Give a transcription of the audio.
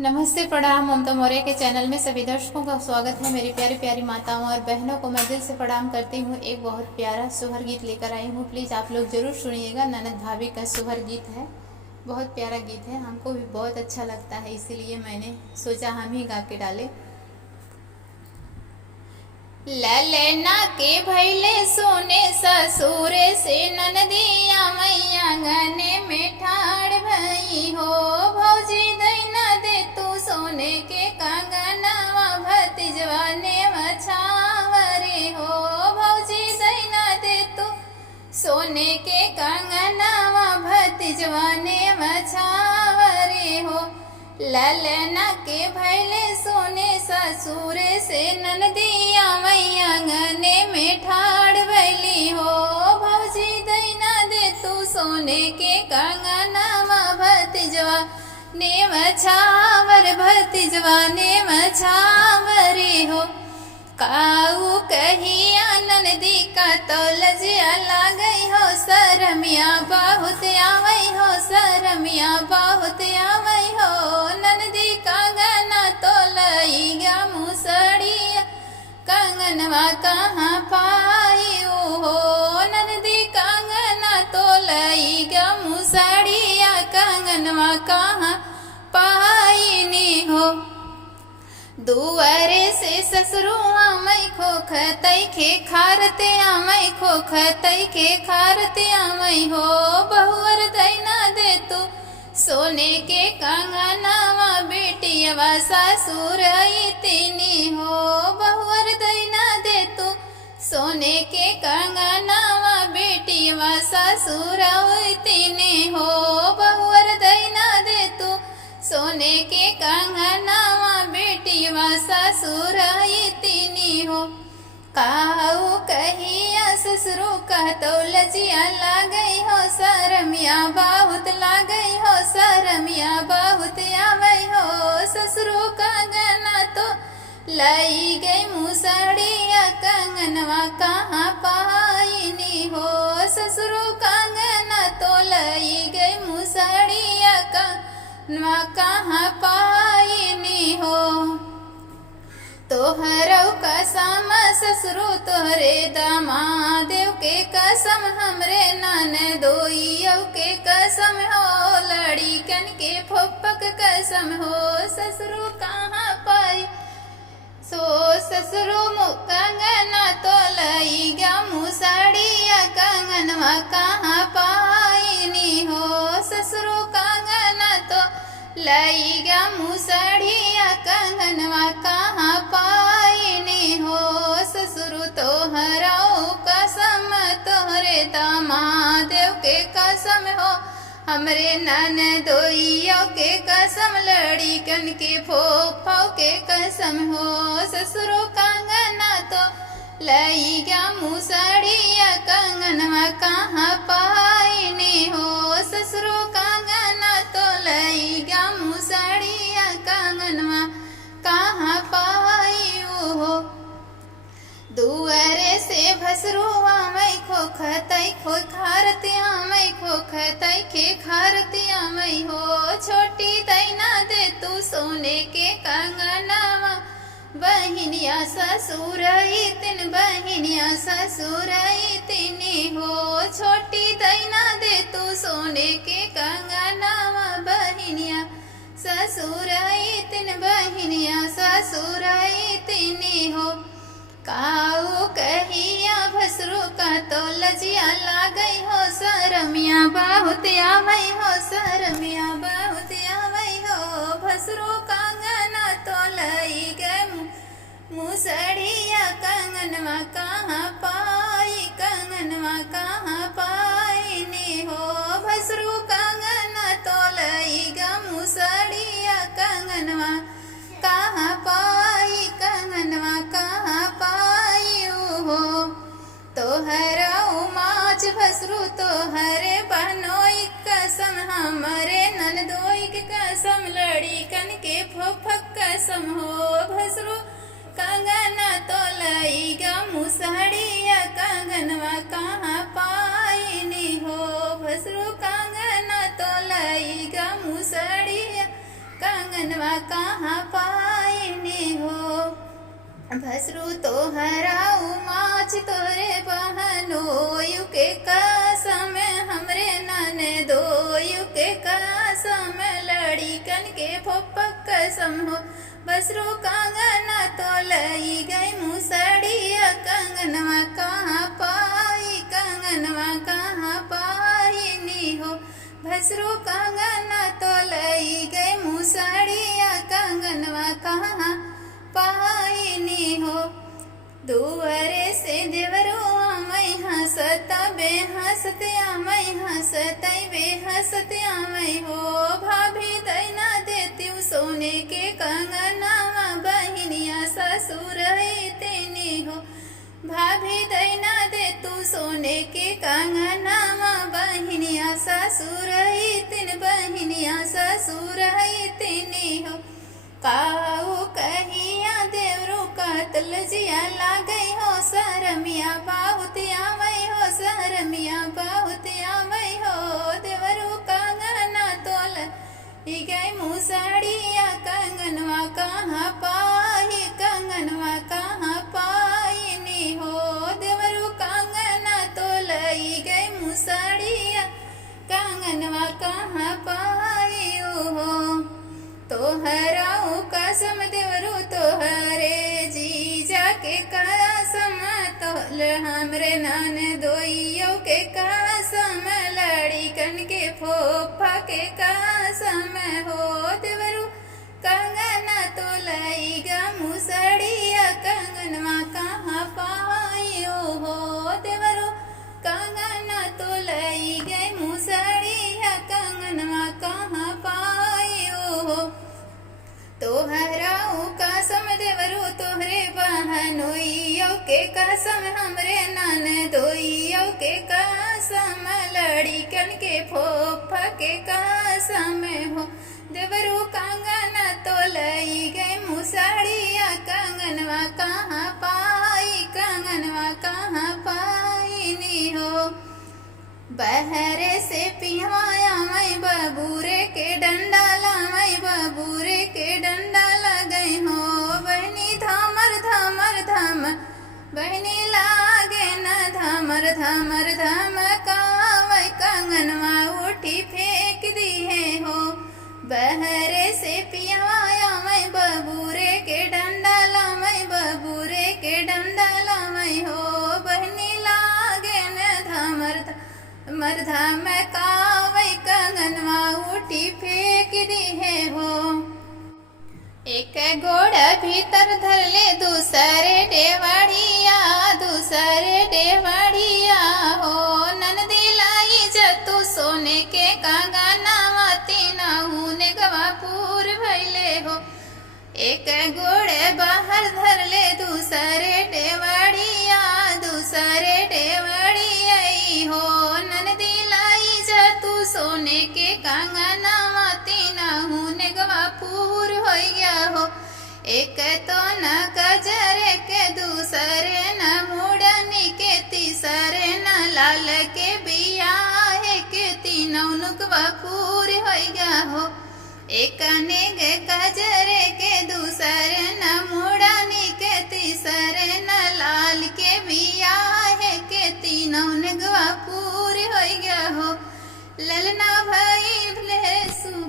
नमस्ते, प्रणाम। ममता मौर्य के चैनल में सभी दर्शकों का स्वागत है। मेरी प्यारी प्यारी माताओं और बहनों को मैं दिल से प्रणाम करती हूँ। एक बहुत प्यारा सोहर गीत लेकर आई हूँ, प्लीज़ आप लोग ज़रूर सुनिएगा। ननद भाभी का सोहर गीत है, बहुत प्यारा गीत है, हमको भी बहुत अच्छा लगता है, इसीलिए मैंने सोचा हम ही गा के डालें। ललना के भैले सोने ससुर से ननदिया मैया गने में ठाड़ भई हो। भौजी दैना दे तू सोने के कंगनवा भतीजवा ने मछावरे हो। भौजी दैना दे तू सोने के कंगनवा भतीजवा ने मछावरे हो। ललना के भैले सोने ससुर से ननदिया मैया गने में ठाड़ भैली हो। भौजी दैना दे तू सोने के कंगनवा भतीजवा ने मछावर भतीजवा ने मछावरे हो। काऊ कहिया ननदी का तो लजिया लागई हो। शरमिया बहुत आवई हो, शरमिया बहुत आवई हो। ननदी कंगना तो लईगा मुसड़िया कंगनवा कहाँ पाई हो। ननदी कंगना तो लईगा मुसड़िया कंगनवा कहाँ पाई नी हो। दुआरे से ससुरुआ मैं खोख तैखे खारते आमई खोख तैखे खारते आमई हो। बहुअर दैना दे तू सोने के कंगनवा बेटियवा ससुर तीनी हो। बहुअर दैना दे तू सोने के कंगनवा बेटियवा ससुर तीनी हो। बहुअर दैना दे तू सोने के कंगनवा बेटियवा ससुर तीनी हो। काऊ कहिया ससुरो कह तो लजिया लागई हो। शरमिया बहुत लागई हो, शरमिया बहुत आवई हो। ससुरो कंगना तो लाई गई मुसड़िया कंगनवा कहाँ पाईनी हो। ससुरो कंगना तो लाई गई मुसड़िया कंगनवा कहाँ पाईनी हो। तोहरौ कसम ससुरो तोहरे दामादेव के कसम हमरे ननदोइयो के कसम हो। लड़िकन के फुफक कसम हो। ससुरो कहाँ पाई सो ससुरो कंगना तो लईगा मुसड़िया कंगनवा कहाँ पाईनी हो। ससुरो कंगना तो लईगा मुसड़िया कंगनवा कहाँ पाईनी हो। ससुरु तोहराओ कसम तोहरे दामादेव के कसम हो। हमरे ननदोइयो के कसम लड़िकन के फोफाओ के कसम हो। ससुरो कंगना तो लईगा मुसड़िया कंगनवा कहाँ पाईनी हो। ससुरो कंगना तो लईगा मुसड़िया कंगनवा कहाँ पाई हो। दुआरे से भसरुआ मैं खोख तैखो खारतिया मैं खोख तैखे खारतिया मैं हो। छोटी दैना दे तू सोने के कंगनवा बहिनिया ससुर तीन बहिनिया ससुर तीनी हो। छोटी दैना दे तू सोने के कंगनवा बहिनिया ससुर तीन बहिनिया ससुर तीनी हो। काऊ कहिया भसरू का तो लजिया लागई हो। शरमिया बहुत आवई हो, शरमिया बहुत आवई हो। भसरू कंगना तो लई गए मुसड़िया कंगनवा कहाँ पाई कंगनवा कहाँ पाई नी हो। भसरू कंगना तो लईगा मुसड़िया कंगनवा कहाँ पाई कंगनवा कहाँ पाई हो। तोहरा उमाच भसरू तोहरे बनोई कसम हमरे ननदोई के कसम लड़िकन के फुफक कसम हो। भसरू कंगना तो लईगा मुसड़िया कंगनवा कहाँ पाईनी हो। भसरू कंगना तो लईगा मुसड़िया कंगनवा कंगनवा कहाँ पाइनी हो। भसरू तोहराऊ माछ तोरे बहनोयु के कसम हमरे नने दोयु के कसम लड़िकन के फोपक कसम हो। भसरू कंगना तो लई गई मुसड़िया कंगनवा कहाँ पाई कंगनवा कहाँ पाइनी हो। भसरू कंगना तो लई गई मुसड़िया कंगनवा कहाँ पाइनी हो। दुआरे से देवरो आमई हंसत बेहंसत आमई हंसत बेहंसत आमई हो। भाभी दैना देती सोने के कंगनवा बहिनिया ससुर तेनी हो। भाभी दैना दे तू सोने के कंगनवा बहिनिया ससुर तीन बहिनिया ससुर तेनी हो। काऊ कहिया देवरू कातल जिया लागई हो सरमिया बहुत आमई हो सरमिया बहुत आमई हो। देवरू कंगना तोल गई मुसड़िया कंगनवा कहाँ पाई कंगनवा कहाँ पाइनी हो। देवरू कंगना तोल गई मुसड़िया कंगनवा कहाँ पाई हो। तोहराऊ कसम देवरू तोहरे जीजा के कसम तोल हमरे नान दोइयो के कसम लड़िकन के फोफा के कसम हो। देवरू कंगना तो लईगा मुसड़िया कंगनवा कहाँ पाइयो हो। देवरू कंगना तो लई गई मुसड़िया कंगनवा कहाँ पाइयो हो। तोहराऊ कसम देवरू तोहरे बहनोइयो के कसम हमरे नन दोइयो के कसम लड़िकन के फोफा के कसम हो। देवरू कंगना तो लई गई मुसड़िया कंगनवा कहाँ पाई कंगनवा कहाँ पाइनी हो। बहरे से पिहवाया मई बबूरे के डंडा लामई बबूरे के डंडा लगई हो। बहनी धामर धामर धाम बहनी लागे न धामर धामर धाम कावई कंगनवा उठी फेंक दी है हो। बहरे से पिहवाया मई बबूरे के डंडा लामई बबूरे के डंडा लामई हो। बहनी लागे न धामर मरधा में कावई कंगनवा उठी फेंक दी है हो। एक घोड़ा भीतर धर ले दूसरे डेवड़िया हो। नंदी लाई जतू सोने के कंगनवा तीनहु ने गवापुर भैले हो। एक घोड़े बाहर धर ले दूसरे डेवड़िया हो। नंदी लाई जतू सोने के कंगनवा तीनहु ने गवापुर हो गया हो। एक तो न गजरे के दूसरे न मुड़नी के तीसरे न लाल के बियाह के तीनों नुकवापुर हो गया हो। एक ने गजरे के दूसरे न मुड़नी के तीसरे न लाल के बियाह के तीनों नगवापुर हो गया हो। ललना भाई